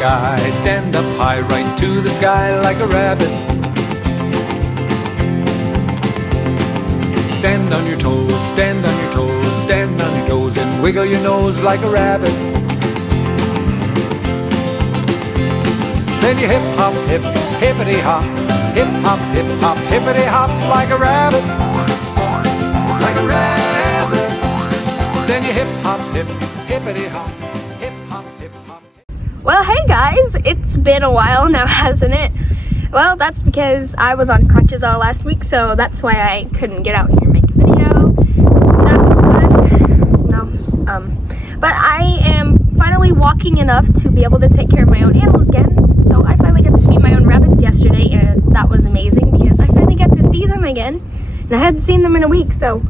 sky. Stand up high, right to the sky like a rabbit. Stand on your toes, stand on your toes, stand on your toes and wiggle your nose like a rabbit. Then you hip hop, hip, hippity hop, hip hop, hippity hop like a rabbit, like a rabbit. Then you hip hop, hip, hippity hop, hip hop, hip hop. Well, hey guys, it's been a while now, hasn't it? Well, that's because I was on crutches all last week, so that's why I couldn't get out here and make a video. That was fun. No, but I am finally walking enough to be able to take care of my own animals again. So I finally got to feed my own rabbits yesterday, and that was amazing because I finally got to see them again. And I hadn't seen them in a week, so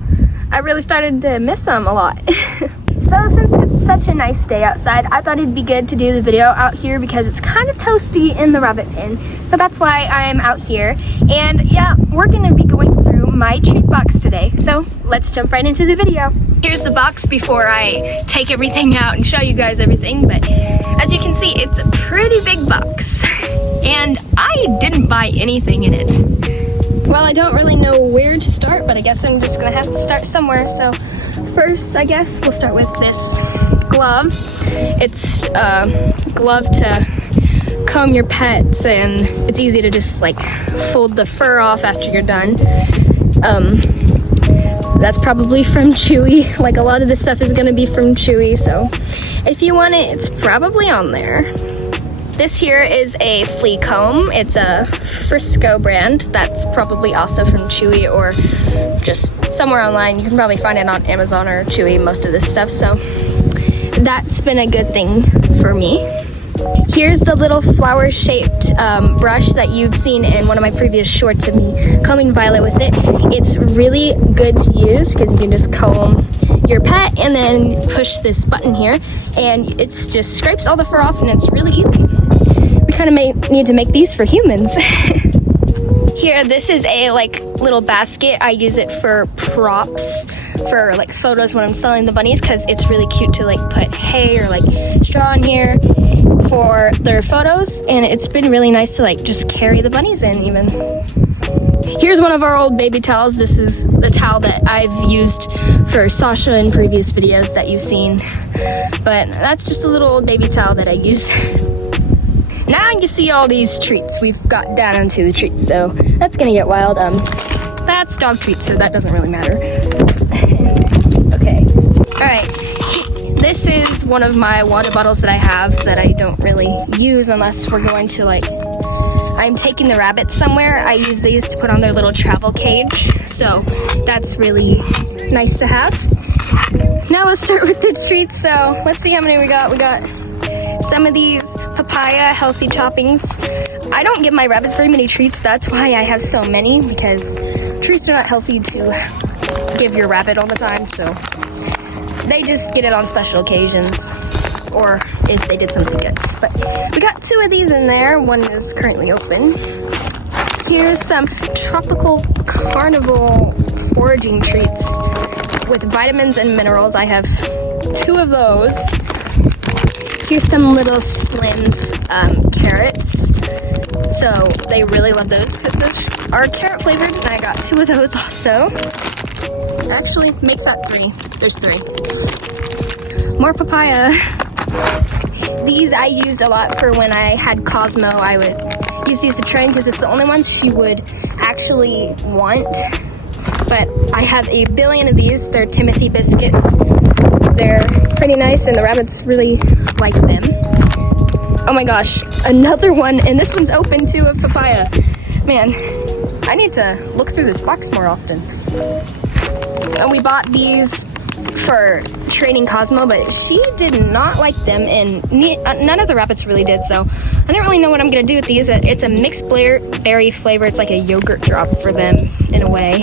I really started to miss them a lot. So since it's such a nice day outside, I thought it'd be good to do the video out here because it's kind of toasty in the rabbit pen. So that's why I'm out here. And yeah, we're gonna be going through my treat box today. So let's jump right into the video. Here's the box before I take everything out and show you guys everything. But as you can see, it's a pretty big box. And I didn't buy anything in it. Well, I don't really know where to start, but I guess I'm just gonna have to start somewhere. So first, I guess we'll start with this glove. It's a glove to comb your pets, and it's easy to just like fold the fur off after you're done. That's probably from Chewy. Like a lot of this stuff is gonna be from Chewy, so if you want it, it's probably on there. This here is a flea comb. It's a Frisco brand. That's probably also from Chewy or just somewhere online. You can probably find it on Amazon or Chewy, most of this stuff. So that's been a good thing for me. Here's the little flower-shaped brush that you've seen in one of my previous shorts of me combing Violet with it. It's really good to use because you can just comb your pet and then push this button here and it just scrapes all the fur off and it's really easy. We kind of may need to make these for humans. Here, this is a like little basket. I use it for props, for like photos when I'm selling the bunnies because it's really cute to like put hay or like straw in here for their photos, and it's been really nice to like just carry the bunnies in even. Here's one of our old baby towels. This is the towel that I've used for Sasha in previous videos that you've seen, but that's just a little old baby towel that I use. Now you see all these treats. We've got down onto the treats, so that's gonna get wild. That's dog treats, so that doesn't really matter. Okay, all right. This is one of my water bottles that I have that I don't really use unless we're going to like, I'm taking the rabbits somewhere. I use these to put on their little travel cage, so that's really nice to have. Now let's start with the treats. So let's see how many we got. We got some of these papaya healthy toppings. I don't give my rabbits very many treats. That's why I have so many, because treats are not healthy to give your rabbit all the time, so they just get it on special occasions or if they did something good. But we got 2 of these in there. One is currently open. Here's some tropical carnival foraging treats with vitamins and minerals. I have 2 of those. Here's some little Slims carrots. So they really love those because those are carrot flavored, and I got 2 of those also. Actually, make that 3. There's 3. More papaya. These I used a lot for when I had Cosmo. I would use these to train because it's the only ones she would actually want. But I have a billion of these. They're Timothy biscuits. They're pretty nice and the rabbits really like them. Oh my gosh, another one, and this one's open too, of papaya. Man, I need to look through this box more often. And we bought these for training Cosmo, but she did not like them, and none of the rabbits really did, so I don't really know what I'm gonna do with these. It's a mixed berry flavor. It's like a yogurt drop for them in a way,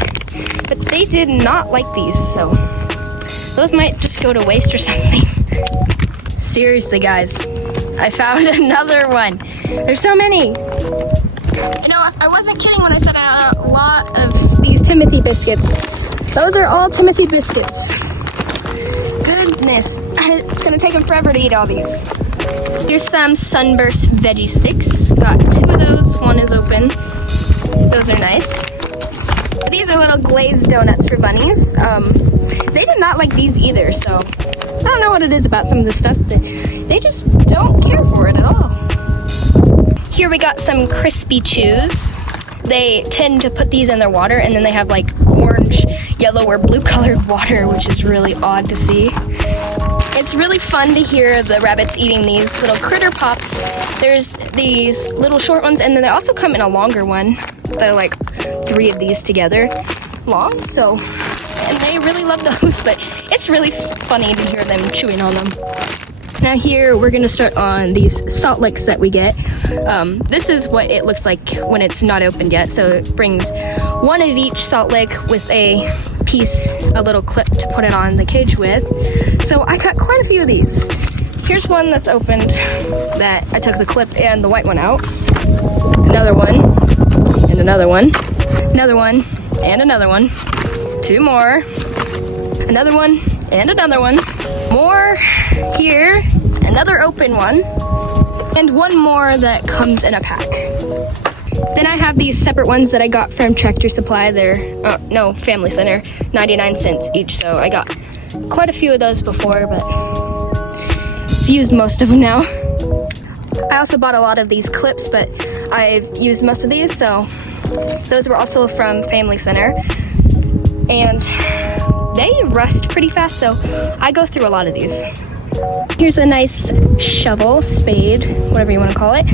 but they did not like these, so those might just go to waste or something. Seriously guys, I found another one. There's so many. You know, I wasn't kidding when I said a lot of these Timothy biscuits. Those are all Timothy biscuits. Goodness, it's gonna take them forever to eat all these. Here's some Sunburst veggie sticks. Got 2 of those. One is open. Those are nice. These are little glazed donuts for bunnies. They did not like these either, so I don't know what it is about some of this stuff. They just don't care for it at all. Here we got some crispy chews. They tend to put these in their water, and then they have like orange, yellow, or blue colored water, which is really odd to see. It's really fun to hear the rabbits eating these little critter pops. There's these little short ones, and then they also come in a longer one. They're like 3 of these together long, and they really love those, but it's really funny to hear them chewing on them. Now here we're gonna start on these salt licks that we get. This is what it looks like when it's not opened yet. So it brings 1 of each salt lick with a piece, a little clip to put it on the cage with. So I got quite a few of these. Here's one that's opened that I took the clip and the white one out. Another one, and another one, another one, and another one. 2 more, another one, and another one. More here, another open one, and 1 more that comes in a pack. Then I have these separate ones that I got from Tractor Supply. They're, Family Center, 99 cents each. So I got quite a few of those before, but I've used most of them now. I also bought a lot of these clips, but I've used most of these, so those were also from Family Center. And they rust pretty fast, so I go through a lot of these. Here's a nice shovel, spade, whatever you want to call it.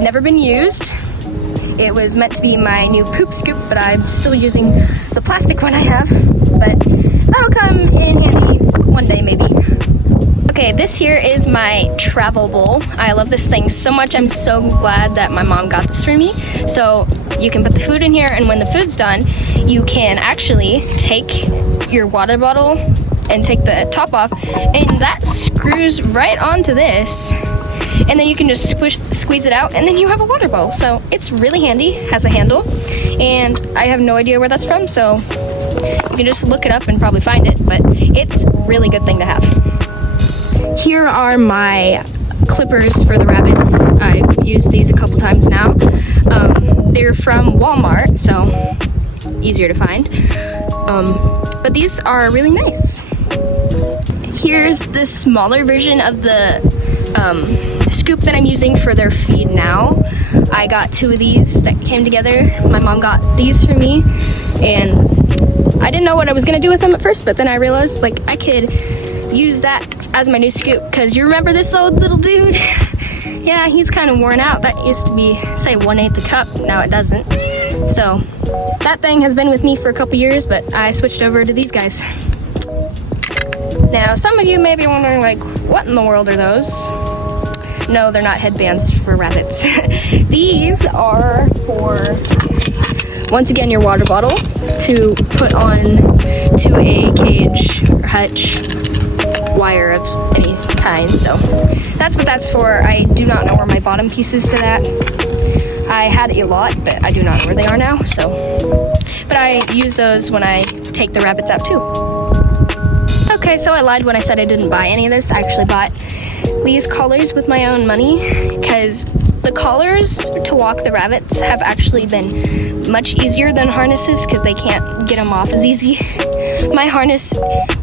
Never been used. It was meant to be my new poop scoop, but I'm still using the plastic one I have. But that'll come in handy one day, maybe. Okay, this here is my travel bowl. I love this thing so much. I'm so glad that my mom got this for me. So you can put the food in here, and when the food's done, you can actually take your water bottle and take the top off, and that screws right onto this. And then you can just squeeze it out, and then you have a water bowl. So it's really handy, has a handle, and I have no idea where that's from, so you can just look it up and probably find it, but it's a really good thing to have. Here are my clippers for the rabbits. I've used these a couple times now. They're from Walmart, so easier to find. But these are really nice. Here's the smaller version of the scoop that I'm using for their feed now. I got 2 of these that came together. My mom got these for me, and I didn't know what I was gonna do with them at first, but then I realized like I could use that as my new scoop, because you remember this old little dude? Yeah, he's kind of worn out. That used to be, say, 1/8 a cup. Now it doesn't. So that thing has been with me for a couple years, but I switched over to these guys. Now, some of you may be wondering, like, what in the world are those? No, they're not headbands for rabbits. These are for, once again, your water bottle to put on to a cage or hutch wire of any kind. So that's what that's for. I do not know where my bottom piece is to that. I had a lot, but I do not know where they are now. So, but I use those when I take the rabbits out too. Okay, so I lied when I said I didn't buy any of this. I actually bought these collars with my own money, because the collars to walk the rabbits have actually been much easier than harnesses, because they can't get them off as easy. My harness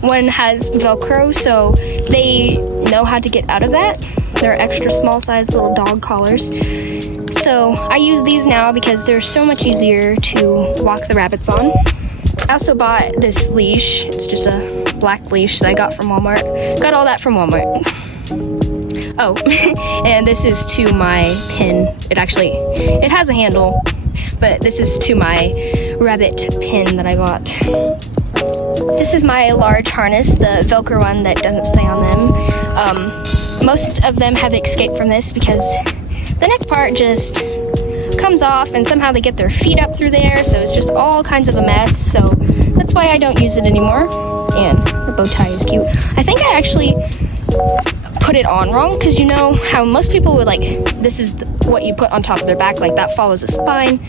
one has Velcro, so they know how to get out of that. They're extra small size little dog collars. So I use these now because they're so much easier to walk the rabbits on. I also bought this leash. It's just a black leash that I got from Walmart. Got all that from Walmart. Oh, and this is to my pin. It has a handle, but this is to my rabbit pin that I bought. This is my large harness, the Velcro one that doesn't stay on them. Most of them have escaped from this because the neck part just comes off, and somehow they get their feet up through there, so it's just all kinds of a mess. So that's why I don't use it anymore. And the bow tie is cute. I think I actually put it on wrong, because you know how most people would, like, this is what you put on top of their back, like that follows a spine,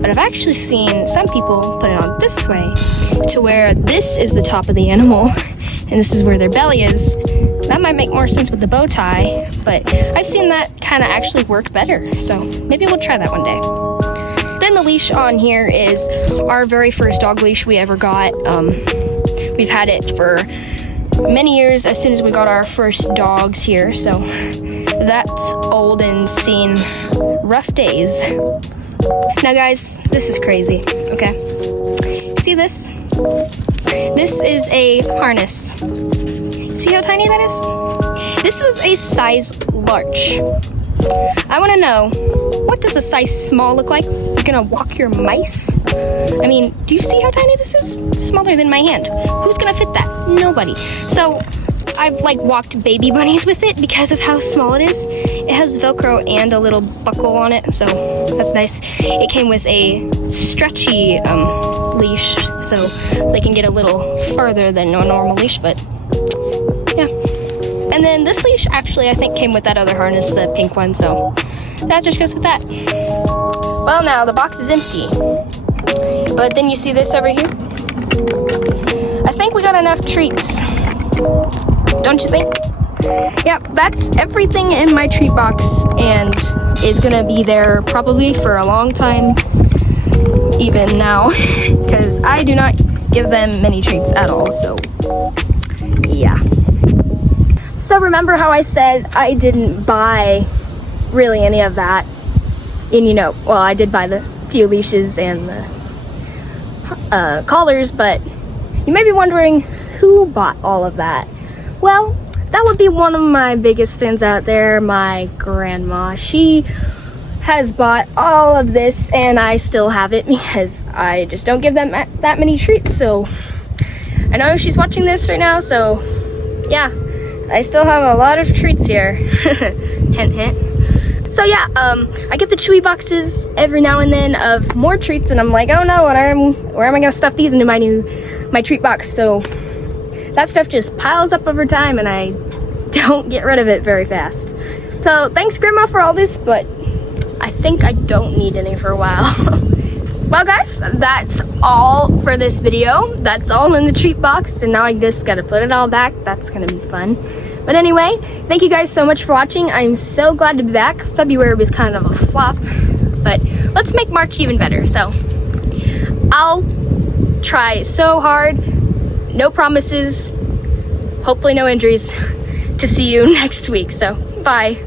but I've actually seen some people put it on this way, to where this is the top of the animal and this is where their belly is, That might make more sense with the bow tie, but I've seen that kind of actually work better. So maybe we'll try that one day. Then the leash on here is our very first dog leash we ever got. We've had it for many years as soon as we got our first dogs here. So that's old and seen rough days. Now guys, this is crazy, okay? See this? This is a harness. See how tiny that is? This was a size large. I want to know, what does a size small look like? You're gonna walk your mice? I mean, do you see how tiny this is? Smaller than my hand. Who's gonna fit that? Nobody. So I've like walked baby bunnies with it because of how small it is. It has Velcro and a little buckle on it, so that's nice. It came with a stretchy leash, so they can get a little farther than a normal leash, but yeah. And then this leash actually I think came with that other harness, the pink one, so that just goes with that. Well, now the box is empty, but then you see this over here? I think we got enough treats. Don't you think? Yeah, that's everything in my treat box and is gonna be there probably for a long time, even now, because I do not give them many treats at all, so yeah. So remember how I said I didn't buy really any of that? And you know, well, I did buy the few leashes and the collars, but you may be wondering who bought all of that. Well, that would be one of my biggest fans out there, my grandma. She has bought all of this and I still have it because I just don't give them that many treats. So I know she's watching this right now, so yeah, I still have a lot of treats here. Hint, hint. So yeah, I get the Chewy boxes every now and then of more treats and I'm like, oh no, where am I gonna stuff these into my treat box? So that stuff just piles up over time and I don't get rid of it very fast. So thanks Grandma for all this, but I think I don't need any for a while. Well guys, that's all for this video. That's all in the treat box and now I just gotta put it all back. That's gonna be fun. But anyway, thank you guys so much for watching. I'm so glad to be back. February was kind of a flop, but let's make March even better. So I'll try so hard. No promises, hopefully no injuries, to see you next week. So bye.